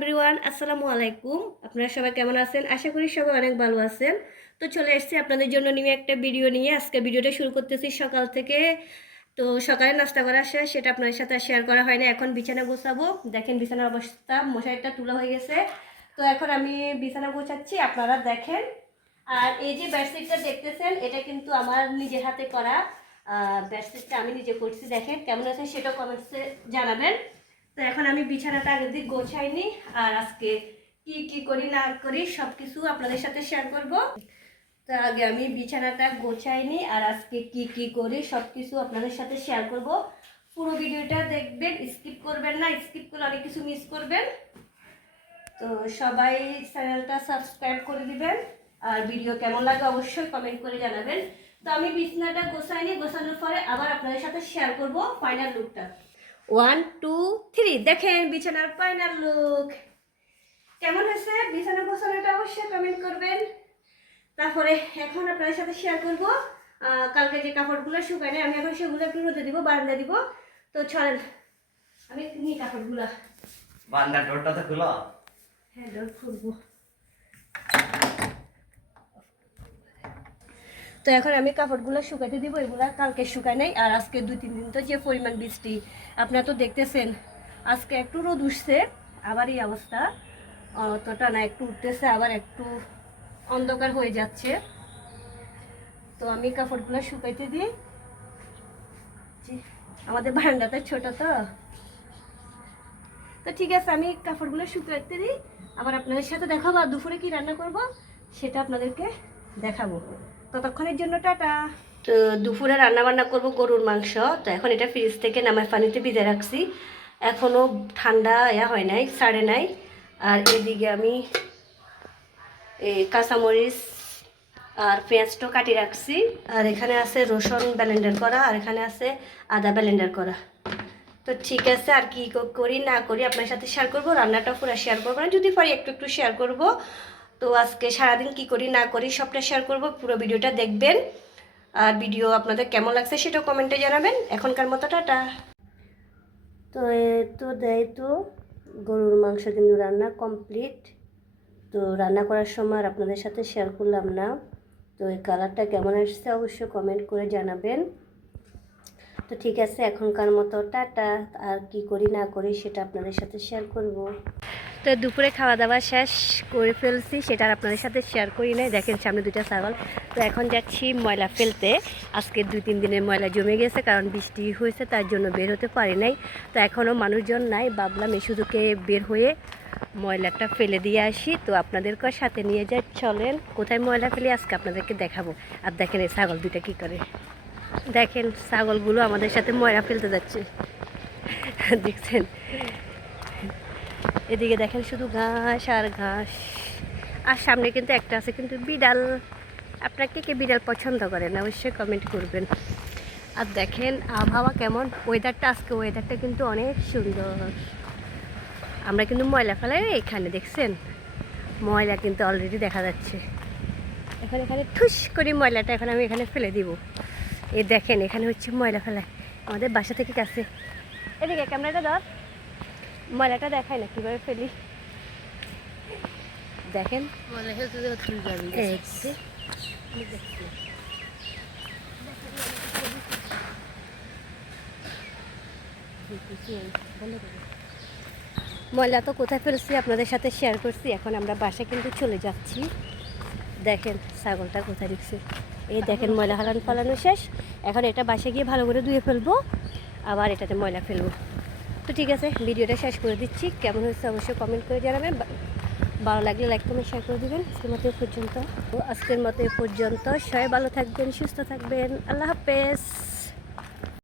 Everyone, আসসালামু আলাইকুম। আপনারা সবাই কেমন আছেন? আশা করি সবাই অনেক ভালো আছেন। তো চলে এসেছি আপনাদের জন্য নিয়ে একটা ভিডিও নিয়ে। আজকে ভিডিওটা শুরু করতেছি সকাল থেকে। তো সকালে নাস্তা করা শেষ, সেটা আপনাদের সাথে শেয়ার করা হয় না। এখন বিছানা গোছাবো। দেখেন বিছানার অবস্থা, মশারিটা তুলা হয়ে গেছে। তো এখন আমি বিছানা গোছাচ্ছি, আপনারা দেখেন। আর এই যে বেডশিটটা দেখতেছেন, এটা কিন্তু আমার নিজের হাতে করা। বেডশিটটা আমি নিজে করছি। দেখেন কেমন আছে সেটা কমেন্টসে জানাবেন। তো এখন আমি বিছানাটা আগের দিক গোছাইনি, আর আজকে কি কি করি না করি সব কিছু আপনাদের সাথে শেয়ার করব। তো আগে আমি বিছানাটা গোছাইনি, আর আজকে কি কি করি সব কিছু আপনাদের সাথে শেয়ার করব। পুরো ভিডিওটা দেখবেন, স্কিপ করবেন না, স্কিপ করলে অনেক কিছু মিস করবেন। তো সবাই চ্যানেলটা সাবস্ক্রাইব করে দিবেন, আর ভিডিও কেমন লাগে অবশ্যই কমেন্ট করে জানাবেন। তো আমি বিছানাটা গোছাইনি, গোছানোর পরে আবার আপনাদের সাথে শেয়ার করব ফাইনাল লুকটা। 1 2 3, দেখেন বিছানার ফাইনাল লুক কেমন হয়েছে। বিছানা গোছানোটা অবশ্যই কমেন্ট করবেন। তারপরে এখন আপনাদের সাথে শেয়ার করব কালকে যে কাপড়গুলো শুকায় নাই, আমি এখন সেগুলো একটু রোদে দিব, বারান্দা দিব। তো চলেন আমি নিই কাপড়গুলো। বারান্দার ডোরটা তো খুলো। হ্যাঁ, ডোর খুলবো। তো এখন আমি কাপড়গুলো শুকাতে দিব, এগুলো কালকে শুকায় নাই। আর আজকে 2-3 দিন তো যে পরিমাণ বৃষ্টি আপনারা তো দেখতেছেন। আজকে একটু রোদ উঠছে, আবার এই অবস্থা। অতটা না, একটু উঠতেছে আবার একটু অন্ধকার হয়ে যাচ্ছে। তো আমি কাপড়গুলো শুকাইতে দিই। আমাদের বারান্দাটা ছোট, তো তো ঠিক আছে, আমি কাপড়গুলো শুকাইতে দিই। আবার আপনাদের সাথে দেখাবো, আর দুপুরে কি রান্না করব সেটা আপনাদেরকে দেখাবো। ততক্ষণের জন্য টাটা। তো দুপুরে রান্না বান্না করব গরুর মাংস। তো এখন এটা ফ্রিজ থেকে নামায় পানিতে ভিজে রাখছি, এখনও ঠান্ডা হয় নাই, ছাড়ে নাই। আর এদিকে আমি এই কাঁচামরিচ আর পেঁয়াজটা কাটি রাখছি। আর এখানে আছে রসুন ব্লেন্ডার করা, আর এখানে আছে আদা ব্লেন্ডার করা। তো ঠিক আছে, আর কি করি না করি আপনার সাথে শেয়ার করব। রান্নাটা পুরো শেয়ার করবো না, যদি পারি একটু একটু শেয়ার করব। তো আজকে সারাদিন কি করি না করি সবটা শেয়ার করব, পুরো ভিডিওটা দেখবেন। আর ভিডিও আপনাদের কেমন লাগছে সেটা কমেন্টে জানাবেন। এখনকার মতো টাটা। তো দেয় তো গরুর মাংস কিন্তু রান্না কমপ্লিট। তো রান্না করার সময় আর আপনাদের সাথে শেয়ার করলাম না। তো এই কালারটা কেমন আসছে অবশ্যই কমেন্ট করে জানাবেন। তো ঠিক আছে, এখনকার মতো টাটা। আর কি করি না করি সেটা আপনাদের সাথে শেয়ার করব। তো দুপুরে খাওয়া দাওয়া শেষ করে ফেলছি, সেটা আর আপনাদের সাথে শেয়ার করি নাই। দেখেন সামনে 2টা ছাগল। তো এখন যাচ্ছি ময়লা ফেলতে। আজকে 2-3 দিনের ময়লা জমে গেছে, কারণ বৃষ্টি হয়েছে, তার জন্য বের হতে পারি নাই। তো এখনও মানুষজন নাই, ভাবলাম এই সুযোগে বের হয়ে ময়লাটা ফেলে দিয়ে আসি। তো আপনাদেরকেও সাথে নিয়ে যাই, চলেন কোথায় ময়লা ফেলে আজকে আপনাদেরকে দেখাবো। আর দেখেন এই ছাগল 2টা কী করে। দেখেন ছাগলগুলো আমাদের সাথে ময়লা ফেলতে যাচ্ছে, দেখছেন। এদিকে দেখেন শুধু ঘাস আর ঘাস। আর সামনে কিন্তু একটা আছে কিন্তু বিড়াল। আপনারা কে বিড়াল পছন্দ করেন অবশ্যই কমেন্ট করবেন। আর দেখেন আবহাওয়া কেমন, ওয়েদারটা আজকে ওয়েদারটা কিন্তু অনেক সুন্দর। আমরা কিন্তু ময়লা ফেলাই এখানে, দেখছেন ময়লা কিন্তু অলরেডি দেখা যাচ্ছে। এখন এখানে ঠুস করে ময়লাটা এখন আমি এখানে ফেলে দিব। এই দেখেন এখানে হচ্ছে ময়লা ফেলায় আমাদের বাসা থেকে কাছে। এদিকে ক্যামেরাটা ধর, ময়লাটা দেখায় না কীভাবে ফেলি। দেখেন ময়লা তো কোথায় ফেলছি আপনাদের সাথে শেয়ার করছি। এখন আমরা বাসায় কিন্তু চলে যাচ্ছি। দেখেন ছাগলটা কোথায় ঢুকছে। এই দেখেন ময়লা ফালানো শেষ। এখন এটা বাসায় গিয়ে ভালো করে ধুয়ে ফেলবো, আবার এটাতে ময়লা ফেলবো। তো ঠিক আছে, ভিডিওটা শেষ করে দিচ্ছি। কেমন হচ্ছে অবশ্যই কমেন্ট করে জানাবেন। ভালো লাগলে লাইক কমেন্ট শেয়ার করে দেবেন। আজকের মতো এ পর্যন্ত সবাই ভালো থাকবেন, সুস্থ থাকবেন। আল্লাহ হাফেজ।